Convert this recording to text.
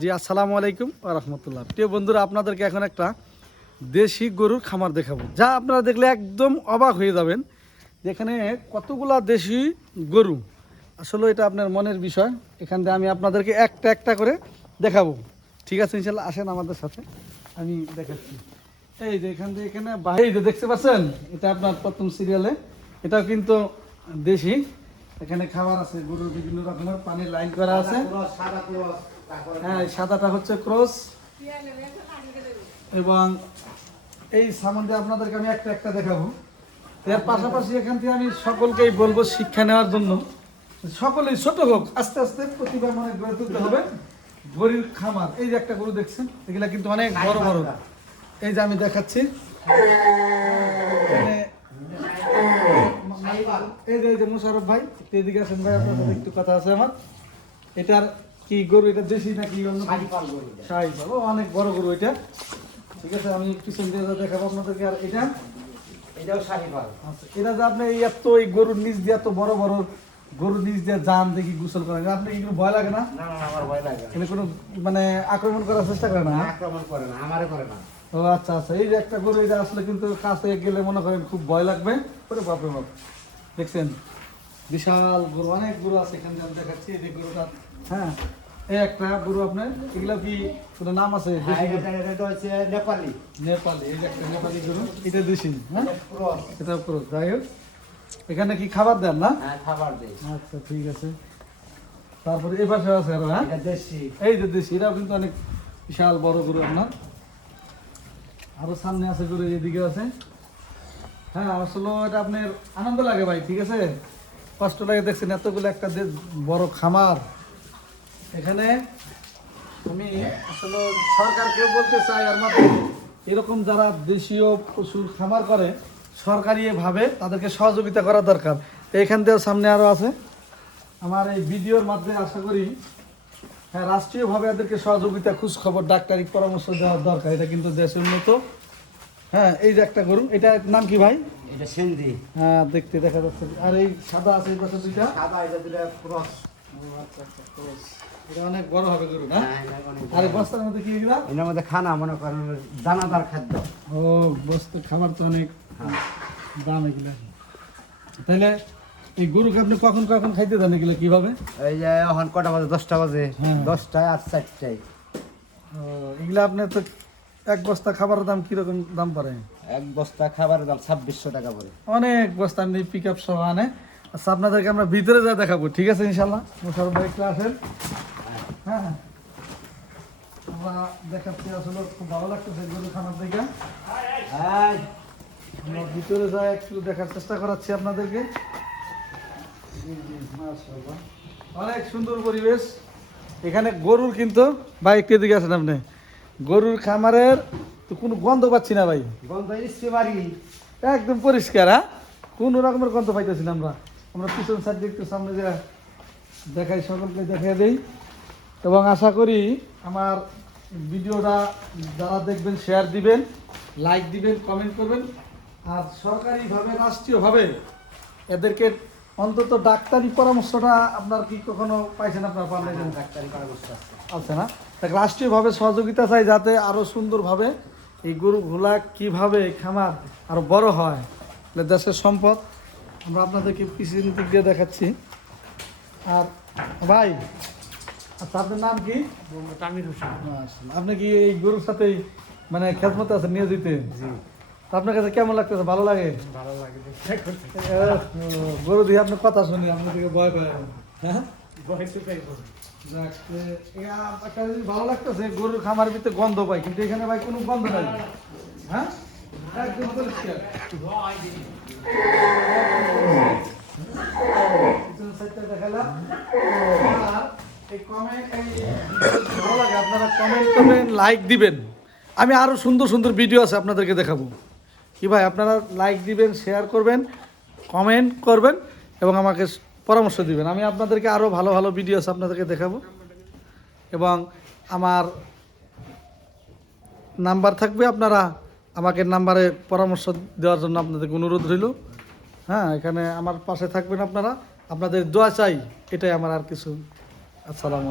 জি আসসালামু আলাইকুম রহমতুল্লাহ। প্রিয় বন্ধুরা, আপনাদেরকে এখন একটা দেশি গরুর খামার দেখাবো, যা আপনারা দেখলে একদম অবাক হয়ে যাবেন। যেখানে কতগুলা দেশি গরু, আসলে এটা আপনার মনের বিষয়। এখান থেকে আমি আপনাদেরকে একটা একটা করে দেখাবো, ঠিক আছে? ইনশাল্লাহ আসেন আমাদের সাথে, আমি দেখাচ্ছি। এই যে এখান থেকে এখানে এই যে দেখতে পাচ্ছেন, এটা আপনার প্রথম সিরিয়ালে, এটাও কিন্তু দেশি। এখানে খাবার আছে, গরুর বিভিন্ন রকমের পানির লাইন করা আছে। হ্যাঁ, সাদাটা হচ্ছে ক্রস। এবং এই সামান দিয়ে আপনাদেরকে আমি একটা একটা দেখাবো। এর পাশাপাশি এখান থেকে আমি সকলকেই বলবো শিক্ষা নেওয়ার জন্য, সকলেই ছোট হোক, আস্তে আস্তে প্রতিভা মানে গড়ে তুলতে হবে। গরুর খামার, এই যে একটা গরু দেখছেন, এগুলা কিন্তু অনেক বড় বড়। এই যে আমি দেখাচ্ছি, এই যে মুশারফ ভাই, এদিকে আসেন ভাই, আপনার সাথে একটু কথা আছে আমার। এটার কি গরু, এটা দেশি নাকি অন্য? শাহিওয়াল। ও অনেক বড় গরু এটা, ঠিক আছে? আমি পিছন দিয়ে দেখাবো আপনাদেরকে। আর এটাও শাহিওয়াল। আচ্ছা, এটা যে আপনি এত এই গরুর নিচ দিয়ে এত বড় বড় গরুর নিচ দিয়ে যান দেখি গোসল করেন, আপনি কি কোনো ভয় লাগে না? না আমার ভয় লাগে। এটা কোনো মানে আক্রমণ করার চেষ্টা করে না? আক্রমণ করে না, আমারে করে না। ও আচ্ছা আচ্ছা, এই যে একটা গরু, এটা আসলে কিন্তু কাছে গেলে মনে করেন খুব ভয় লাগবে। ওরে বাপরে বাপ, দেখছেন বিশাল গরু, অনেক গরু আছে এখানে, আমি দেখাচ্ছি। এই যে গরুটা, হ্যাঁ, এই একটা গরু আপনার, এগুলো কি কোনো নাম আছে? এটা হচ্ছে নেপালি। নেপালি, এই যে একটা নেপালি গরু, এটা দেশি। হ্যাঁ, এটা পুরো। যাই হোক, এখানে কি খাবার দেন না? হ্যাঁ, খাবার দেই। আচ্ছা ঠিক আছে। তারপরে এই পাশে আছে আরো, হ্যাঁ, এটা দেশি। এই যে দেশি, এটাও কিন্তু অনেক বিশাল বড় গরু আপনার। আরো সামনে আছে গরু, এদিকে আছে। হ্যাঁ, আসলে এটা আপনার আনন্দ লাগে ভাই, ঠিক আছে? কষ্ট লাগে, দেখছেন এতগুলো একটা বড় খামার। এখানে আমি আসলে সরকারকে বলতে চাই, আর মাত্র এরকম যারা দেশীয় পশুর খামার করে সরকারিভাবে তাদেরকে সহযোগিতা করা দরকার। এইখান থেকেও সামনে আরও আছে। আমার এই ভিডিওর মাধ্যমে আশা করি, হ্যাঁ, রাষ্ট্রীয়ভাবে এদেরকে সহযোগিতা, খোঁজ খবর, ডাক্তারি পরামর্শ দেওয়ার দরকার। এটা কিন্তু দেশে উন্নত। হ্যাঁ, এই যে একটা গরু, এটার নাম কি ভাই? এটা সিন্ধি। হ্যাঁ, দেখতে দেখা যাচ্ছে। আর এই সাদা আছে এই পাশে দুইটা। সাদা, এটা দিলে ক্রস। আচ্ছা আচ্ছা, ক্রস। এটা অনেক বড় হবে গরু না? হ্যাঁ, এটা অনেক বড়। আর এই বস্তার মধ্যে কি এগুলা? এর মধ্যে খানা মনে করেন দানাদার খাদ্য। ও, বস্তার খাবার তো অনেক হ্যাঁ। দাম এগুলা। তাহলে এই গরুকে আপনি কখন কখন খাইতে দেন এগুলা, কিভাবে? এই যে এখন কটা বাজে? 10টা বাজে। হ্যাঁ। 10টায় আর 4টায়। ও, এগুলা আপনার তো এক বস্তা খাবারের দাম কিরকম দাম পড়ে? এক বস্তা খাবারের দাম 2600 টাকা পড়ে। অনেক বস্তা আপনি পিক আপ সহ আনে। আচ্ছা, আপনাদেরকে আমরা ভিতরে যা দেখাবো, ঠিক আছে? ইনশাল্লাহ মুশারফ ভাই একটু আসেন। হ্যাঁ, আমরা দেখাচ্ছি, আসলে খুব ভালো লাগতেছে গরু খামার থেকে। হ্যাঁ, আমরা ভিতরে যা একটু দেখার চেষ্টা করাচ্ছি আপনাদেরকে। মাশাআল্লাহ, অনেক সুন্দর পরিবেশ এখানে। গরুর কিন্তু ভাই একটু এদিকে আসেন আপনি, গরুর খামারের তো কোনো গন্ধ পাচ্ছি না ভাই, গন্ধ ইসতে পারি। একদম পরিষ্কার। হ্যাঁ, কোনো রকমের গন্ধ পাইতেছি না। আমরা পিছন সাইড একটু সামনে যে দেখাই, সকলকে দেখিয়ে দিই। এবং আশা করি আমার ভিডিওটা যারা দেখবেন শেয়ার দিবেন, লাইক দিবেন, কমেন্ট করবেন। আর সরকারিভাবে, রাষ্ট্রীয়ভাবে এদেরকে অন্তত ডাক্তারি পরামর্শটা আপনার কি কখনো পাইছেন? আপনার পারলে ডাক্তারি পরামর্শ আছে। আছে না? তাকে রাষ্ট্রীয়ভাবে সহযোগিতা চাই, যাতে আরও সুন্দরভাবে এই গরুগুলা কীভাবে খামার আরও বড় হয়, দেশের সম্পদ। আমরা আপনাদেরকে পিছন দিক দিয়ে দেখাচ্ছি। আর ভাই, আচ্ছা, আপনার নাম কি? তামির হোসেন। মাশাআল্লাহ। আপনি কি এই গরুর সাথেই মানে খেদমতে আছেন নিয়োজিত? জি। আপনার কাছে কেমন লাগতেছে? ভালো লাগে? ভালো লাগে। গরু দিয়ে আপনার কথা শুনি, আপনার দিকে ভয় পায়। হ্যাঁ, যাক, একটা জিনিস ভালো লাগতেছে, গরুর খামার ভিতরে গন্ধ পাই, কিন্তু এখানে ভাই কোনো গন্ধ নাই। হ্যাঁ, একদম পরিষ্কার। পিছনের সাইডটা দেখালাম। আর এই কমেন্ট, ভালো লাগে, আপনারা কমেন্ট করবেন, লাইক দিবেন। আমি আরও সুন্দর সুন্দর ভিডিও আছে আপনাদেরকে দেখাবো। কি ভাই, আপনারা লাইক দিবেন, শেয়ার করবেন, কমেন্ট করবেন এবং আমাকে পরামর্শ দিবেন। আমি আপনাদেরকে আরও ভালো ভালো ভিডিও আছে আপনাদেরকে দেখাবো। এবং আমার নাম্বার থাকবে, আপনারা আমাকে নাম্বারে পরামর্শ দেওয়ার জন্য আপনাদেরকে অনুরোধ রইল। হ্যাঁ, এখানে আমার পাশে থাকবেন আপনারা, আপনাদের দোয়া চাই, এটাই আমার আর কিছু। আসসালামু আলাইকুম।